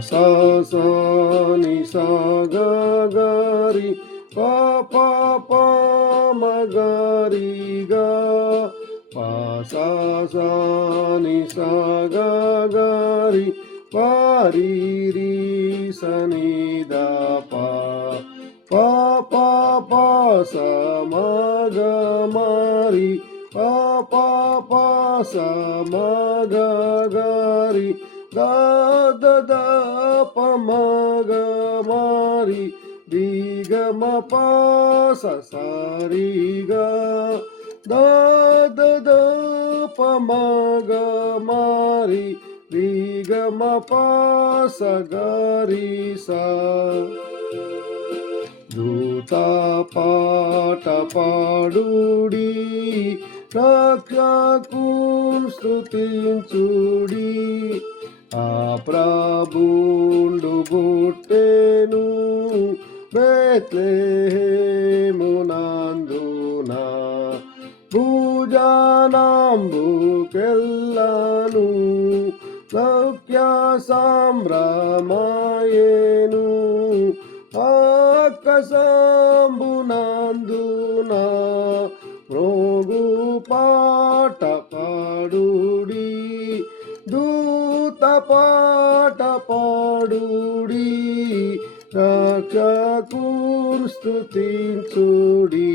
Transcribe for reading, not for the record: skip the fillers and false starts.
sa sa ni sa ga ga ri pa pa pa ma ga ri ga pa sa sa ni sa ga ga ri pa ri ri sa ni da pa pa pa pa sa ma ga ma ri pa pa pa sa ma ga ga ri da da da pa ma ga ma ri ri ga ma pa sa sa ri ga da da da pa ma ga ma ri ri ga ma pa sa ga ri sa Dootha పాట పాడుడి రక్షకున్ స్తుతించుడి ఆ ప్రభుండు పుట్టెను బెత్లెహేమునందున భుజానంబుకెల్లను సౌఖ్య సంభ్రమాయేను ఆకాశంబునందున మ్రోగు పాట పాడుడి దూత పాట పాడుడి రక్షకున్ స్తుతించుడి